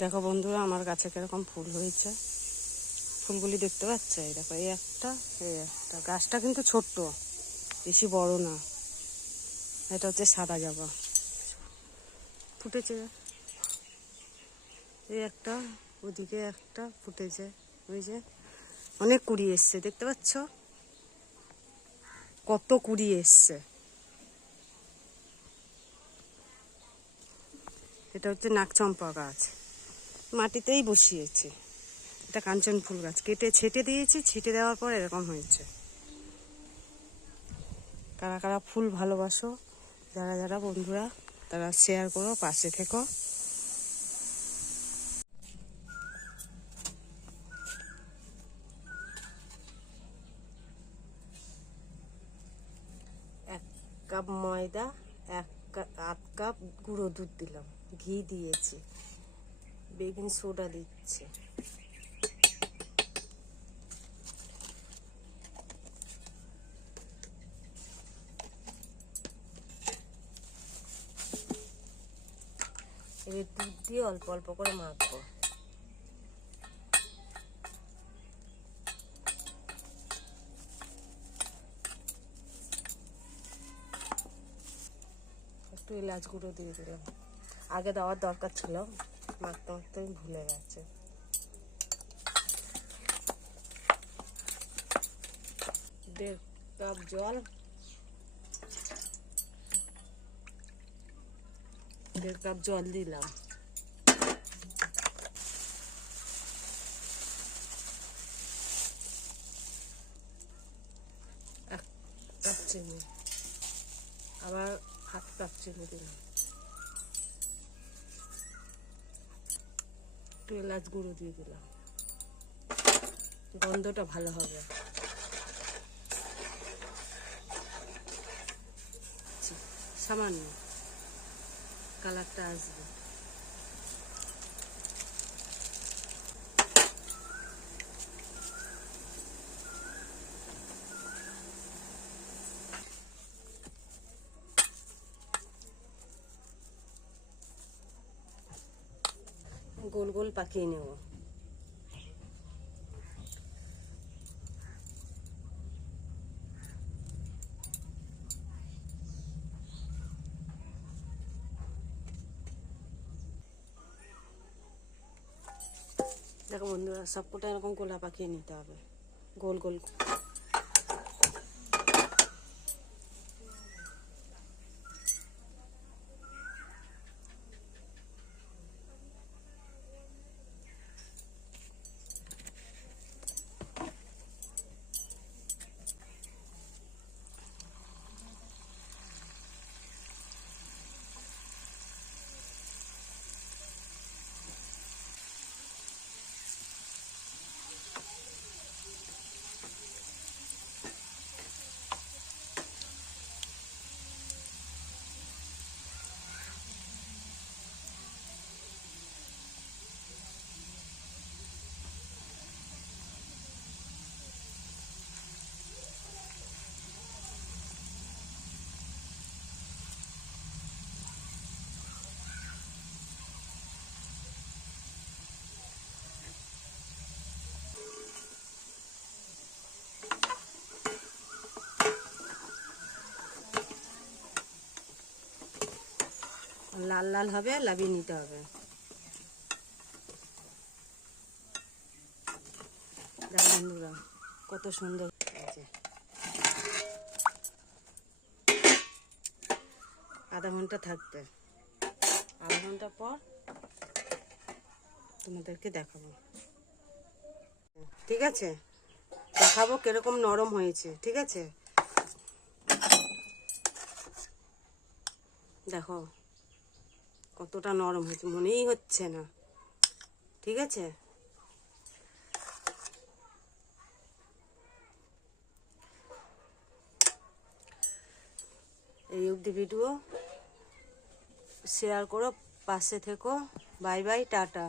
দেখো বন্ধুরা, আমার গাছে কিরকম ফুল হয়েছে। ফুলগুলি দেখতে পাচ্ছ? এই দেখো, এই একটা, এই একটা। গাছটা কিন্তু ছোট্ট, বেশি বড় না। এটা হচ্ছে সাদা জবা, ফুটেছে। এই একটা, ওদিকে একটা ফুটেছে। ওই যে অনেক কুড়ি এসছে, দেখতে পাচ্ছ কত কুড়ি এসছে। এটা হচ্ছে নাকচম্পা গাছ, মাটিতেই বসিয়েছি। এটা কাঞ্চন ফুল গাছ, কেটে ছেটে দিয়েছি। ছেটে দেওয়ার পর এরকম হয়েছে। কারা কারা ফুল ভালোবাসো, যারা যারা বন্ধুরা, তারা শেয়ার করো, পাশে থেকো। এক কাপ ময়দা, আধ কাপ গুঁড়ো দুধ দিলাম, ঘি দিয়েছি, বেকিং সোডা দিচ্ছি। এবার দুধ দিয়ে অল্প অল্প করে মাখবো। একটু এলাচ গুঁড়ো দিয়ে দিলাম, আগে দেওয়ার দরকার ছিল, মাখতে মাখতে ভুলে গেছে। দেড় কাপ জল, দিলাম। এক কাপ চিনি, আবার হাফ কাপ চিনি দিলাম। একটু এলাচ গুঁড়ো দিয়ে দিলাম, গন্ধটা ভালো হবে। সামান্য কালারটা আসবে। গোল গোল পাকিয়ে নেব। দেখো বন্ধুরা, সবকটা এরকম গোলা পাকিয়ে নিতে হবে, গোল গোল। লাল লাল হবে, লাগিয়ে নিতে হবে। দেখো বন্ধুরা, কত সুন্দর হয়েছে। আধা ঘন্টা থাকবে, আধা ঘন্টা পর তোমাদেরকে দেখাবো। ঠিক আছে, দেখাবো কিরকম নরম হয়েছে। ঠিক আছে, দেখো কতটা নরম হয়েছে, মনেই হচ্ছে না। ঠিক আছে, এই অবধি ভিডিও শেয়ার করো, পাশে থেকো। Bye bye, tata.